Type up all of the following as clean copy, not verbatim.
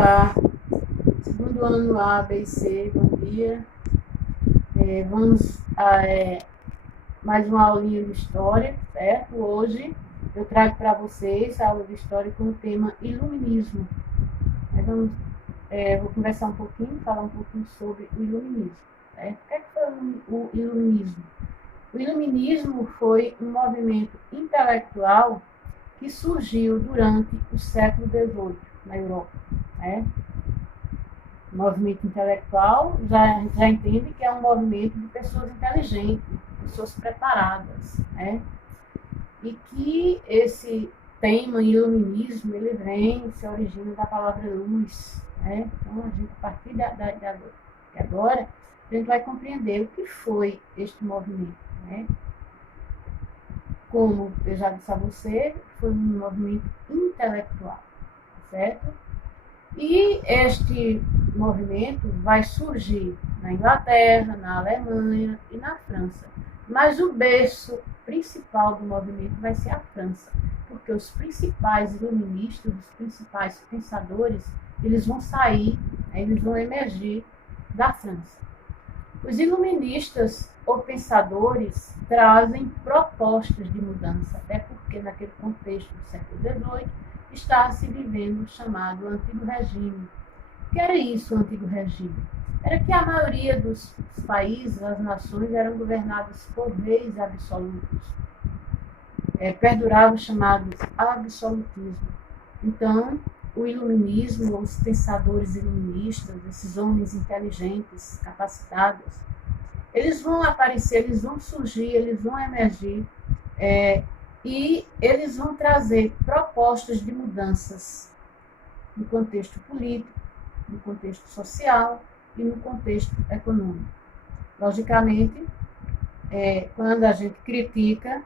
Olá, segundo ano A, B e C, bom dia. Vamos a mais uma aulinha de história, certo? Hoje eu trago para vocês a aula de história com o tema iluminismo. Vou conversar um pouquinho, falar um pouquinho sobre o iluminismo. Certo? O que foi o iluminismo? O iluminismo foi um movimento intelectual que surgiu durante o século XVIII na Europa. O movimento intelectual já entende que é um movimento de pessoas inteligentes, pessoas preparadas, e que esse tema iluminismo ele se origina da palavra luz, Então a gente, a partir de agora a gente vai compreender o que foi este movimento, Como eu já disse a você, foi um movimento intelectual, certo? E este movimento vai surgir na Inglaterra, na Alemanha e na França. Mas o berço principal do movimento vai ser a França, porque os principais iluministas, os principais pensadores, eles vão sair, eles vão emergir da França. Os iluministas ou pensadores trazem propostas de mudança, até porque naquele contexto do século XVIII estava se vivendo o chamado Antigo Regime. O que era isso, o Antigo Regime? Era que a maioria dos países, as nações, eram governadas por reis absolutos. Perdurava o chamado absolutismo. Então, o iluminismo, os pensadores iluministas, esses homens inteligentes, capacitados, eles vão aparecer, eles vão surgir, eles vão emergir, e eles vão trazer propostas de mudanças no contexto político, no contexto social e no contexto econômico. Logicamente, quando a gente critica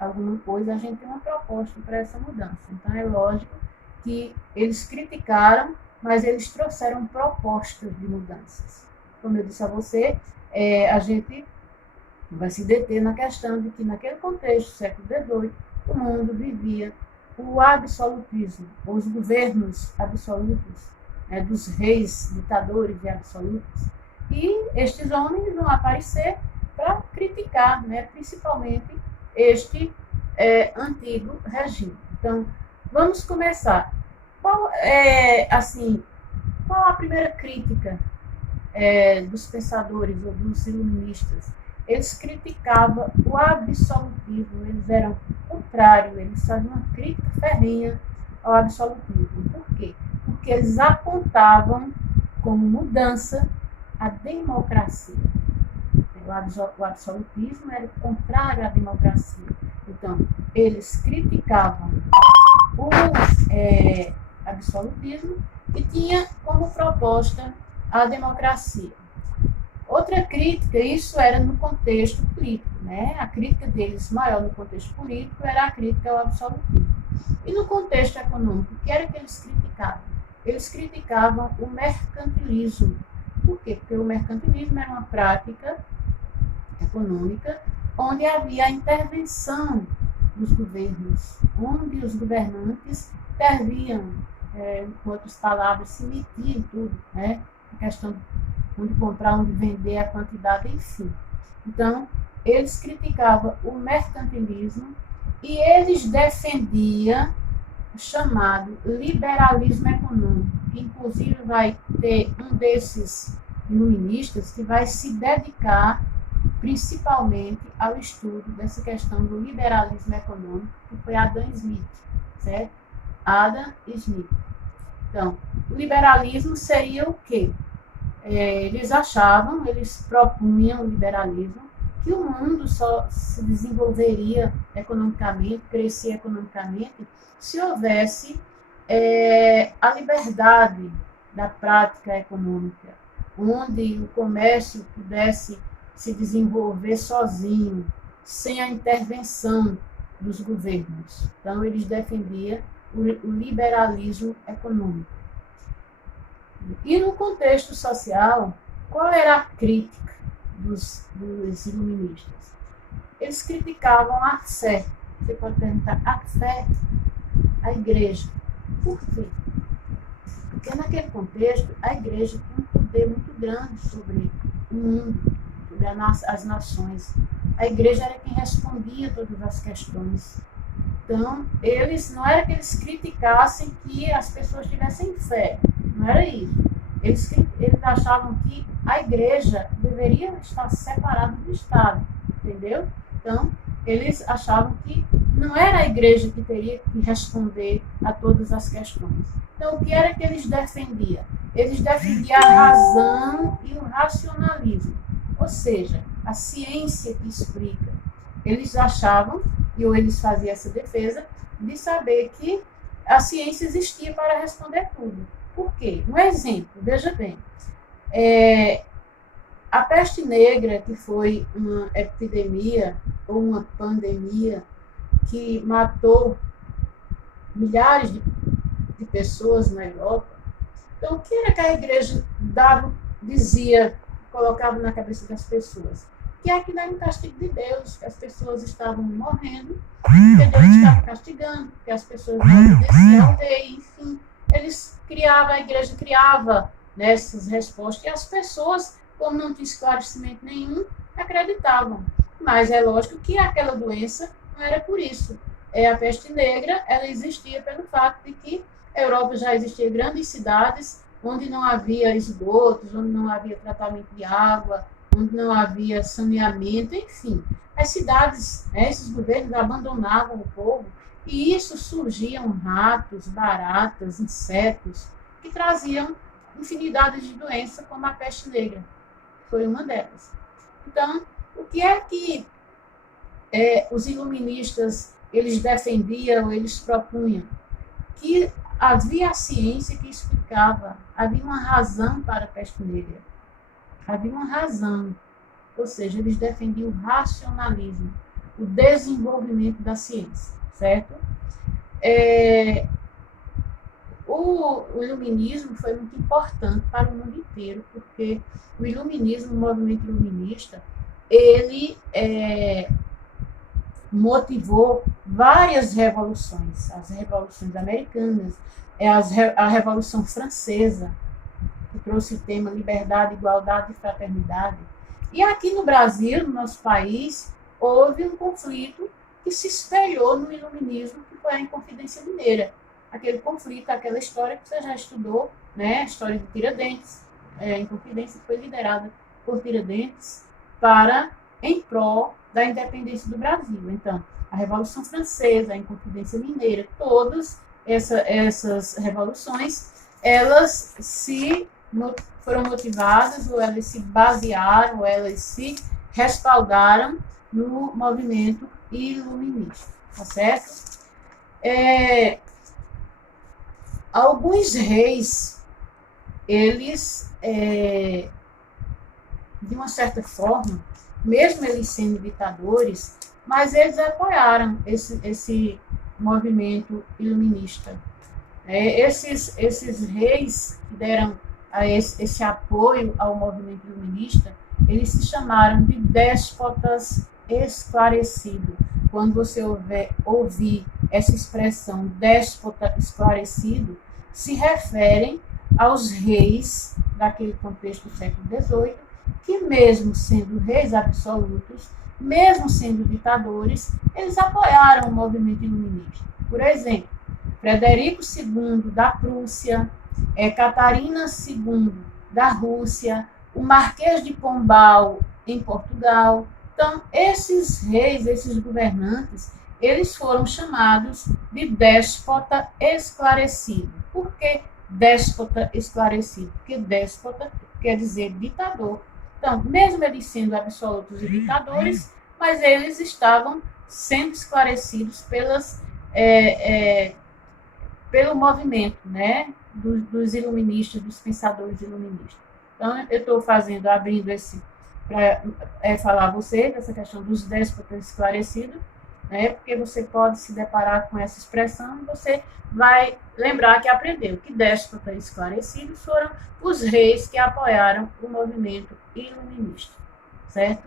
alguma coisa, a gente tem uma proposta para essa mudança. Então, é lógico que eles criticaram, mas eles trouxeram propostas de mudanças. Como eu disse a você, a gente vai se deter na questão de que, naquele contexto, século XVIII, o mundo vivia o absolutismo, os governos absolutos, dos reis, ditadores e absolutos. E estes homens vão aparecer para criticar, principalmente, este antigo regime. Então, vamos começar. Qual a primeira crítica dos pensadores ou dos iluministas? Eles criticavam o absolutismo, eles eram contrários, eles faziam uma crítica ferrenha ao absolutismo. Por quê? Porque eles apontavam como mudança a democracia. O absolutismo era contrário à democracia. Então, eles criticavam o absolutismo e tinha como proposta a democracia. Outra crítica, isso era no contexto político, A crítica deles maior no contexto político era a crítica ao absolutismo. E no contexto econômico, o que era que eles criticavam? Eles criticavam o mercantilismo. Por quê? Porque o mercantilismo era uma prática econômica onde havia a intervenção dos governos, onde os governantes interviam, com outras palavras, se metiam em tudo, A questão onde comprar, onde vender, a quantidade, enfim. Então, eles criticavam o mercantilismo e eles defendiam o chamado liberalismo econômico, que inclusive vai ter um desses iluministas que vai se dedicar principalmente ao estudo dessa questão do liberalismo econômico, que foi Adam Smith, certo? Adam Smith. Então, o liberalismo seria o quê? Eles propunham o liberalismo, que o mundo só se desenvolveria economicamente, crescia economicamente, se houvesse a liberdade da prática econômica, onde o comércio pudesse se desenvolver sozinho, sem a intervenção dos governos. Então, eles defendiam o liberalismo econômico. E no contexto social, qual era a crítica dos iluministas? Eles criticavam a fé. Você pode perguntar, a fé, a igreja. Por quê? Porque naquele contexto, a igreja tinha um poder muito grande sobre o mundo, sobre as nações. A igreja era quem respondia todas as questões. Então, eles não era que eles criticassem que as pessoas tivessem fé, não era isso. Eles achavam que a igreja deveria estar separada do Estado, entendeu? Então, eles achavam que não era a igreja que teria que responder a todas as questões. Então, o que era que eles defendiam? Eles defendiam a razão e o racionalismo, ou seja, a ciência que explica. Eles achavam, ou eles faziam essa defesa, de saber que a ciência existia para responder tudo. Por quê? Um exemplo, veja bem, a peste negra, que foi uma epidemia ou uma pandemia que matou milhares de pessoas na Europa. Então, o que era que a igreja dizia, colocava na cabeça das pessoas? Que aquilo era um castigo de Deus, que as pessoas estavam morrendo, que Deus estava castigando, que as pessoas não obedeciam ao rei, enfim. A igreja criava nessas respostas, e as pessoas, como não tinha esclarecimento nenhum, acreditavam. Mas é lógico que aquela doença não era por isso. A peste negra, ela existia pelo fato de que na Europa já existiam grandes cidades onde não havia esgotos, onde não havia tratamento de água, onde não havia saneamento, enfim. As cidades, esses governos abandonavam o povo, e isso surgiam ratos, baratas, insetos, que traziam infinidade de doenças, como a peste negra. Foi uma delas. Então, o que é que os iluministas eles defendiam, eles propunham? Que havia a ciência que explicava, havia uma razão para a peste negra. Havia uma razão. Ou seja, eles defendiam o racionalismo, o desenvolvimento da ciência, certo? O iluminismo foi muito importante para o mundo inteiro, porque o iluminismo, o movimento iluminista, ele motivou várias revoluções, as revoluções americanas, a Revolução Francesa, que trouxe o tema liberdade, igualdade e fraternidade. E aqui no Brasil, no nosso país, houve um conflito que se espelhou no iluminismo, que foi a Inconfidência Mineira. Aquele conflito, aquela história que você já estudou, né? A história de Tiradentes. A Inconfidência foi liderada por Tiradentes em prol da independência do Brasil. Então, a Revolução Francesa, a Inconfidência Mineira, todas essas revoluções, elas foram motivadas, ou elas se basearam, ou elas se respaldaram no movimento iluminista, tá certo? Alguns reis, eles, de uma certa forma, mesmo eles sendo ditadores, mas eles apoiaram esse movimento iluminista. Esses reis que deram esse apoio ao movimento iluminista, eles se chamaram de déspotas esclarecidos. Quando você ouvir essa expressão déspota esclarecido, se referem aos reis daquele contexto do século XVIII, que mesmo sendo reis absolutos, mesmo sendo ditadores, eles apoiaram o movimento iluminista. Por exemplo, Frederico II da Prússia, Catarina II da Rússia, o Marquês de Pombal em Portugal. Então, esses reis, esses governantes, eles foram chamados de déspota esclarecido. Por que déspota esclarecido? Porque déspota quer dizer ditador. Então, mesmo eles sendo absolutos e ditadores, mas eles estavam sendo esclarecidos pelo movimento, né, dos iluministas, dos pensadores iluministas. Então, eu estou abrindo esse para falar a você dessa questão dos déspotas esclarecidos, né, porque você pode se deparar com essa expressão e você vai lembrar que aprendeu que déspotas esclarecidos foram os reis que apoiaram o movimento iluminista, certo?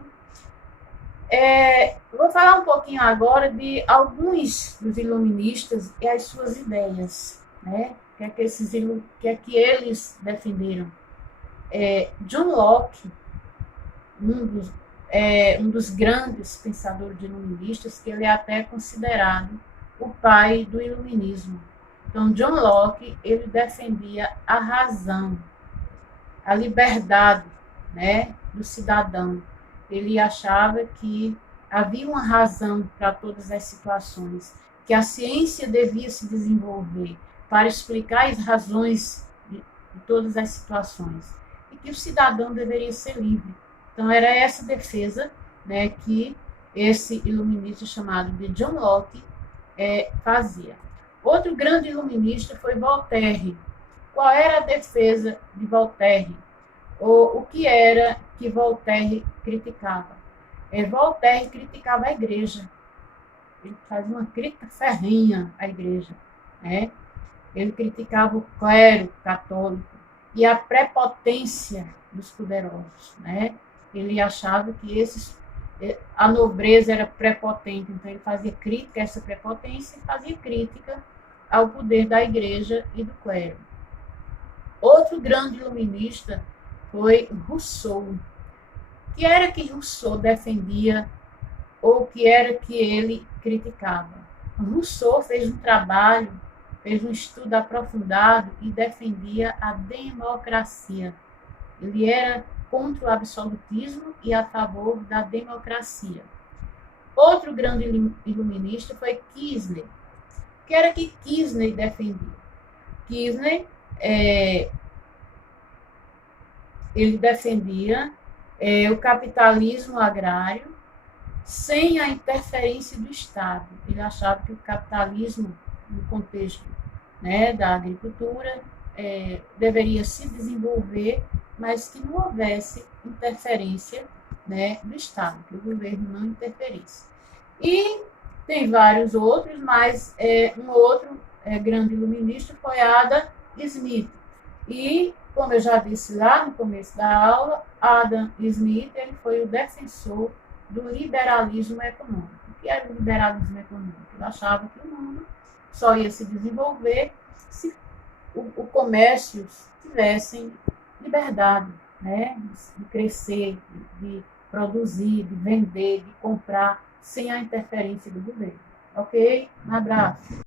Vou falar um pouquinho agora de alguns dos iluministas e as suas ideias, né? que é que eles defenderam? John Locke, um dos grandes pensadores iluministas, que ele é até considerado o pai do iluminismo. Então, John Locke, ele defendia a razão, a liberdade, né, do cidadão. Ele achava que havia uma razão para todas as situações, que a ciência devia se desenvolver para explicar as razões de todas as situações e que o cidadão deveria ser livre. Então, era essa defesa, né, que esse iluminista chamado de John Locke fazia. Outro grande iluminista foi Voltaire. Qual era a defesa de Voltaire? Ou o que era que Voltaire criticava? Voltaire criticava a igreja. Ele fazia uma crítica ferrenha à igreja, né? Ele criticava o clero católico e a prepotência dos poderosos, né? Ele achava que a nobreza era prepotente, então ele fazia crítica a essa prepotência e fazia crítica ao poder da igreja e do clero. Outro grande iluminista foi Rousseau. O que era que Rousseau defendia ou o que era que ele criticava? Rousseau fez um estudo aprofundado e defendia a democracia. Ele era contra o absolutismo e a favor da democracia. Outro grande iluminista foi Kirchner. O que era que Kirchner defendia? Kirchner, ele defendia o capitalismo agrário sem a interferência do Estado. Ele achava que o capitalismo, no contexto, né, da agricultura, deveria se desenvolver, mas que não houvesse interferência, né, do Estado, que o governo não interferisse. E tem vários outros, mas um outro grande iluminista foi Adam Smith. E, como eu já disse lá no começo da aula, Adam Smith ele foi o defensor do liberalismo econômico. O que era o liberalismo econômico? Ele achava que o mundo só ia se desenvolver se o comércio tivesse liberdade, né, de crescer, de produzir, de vender, de comprar, sem a interferência do governo. Ok? Um abraço.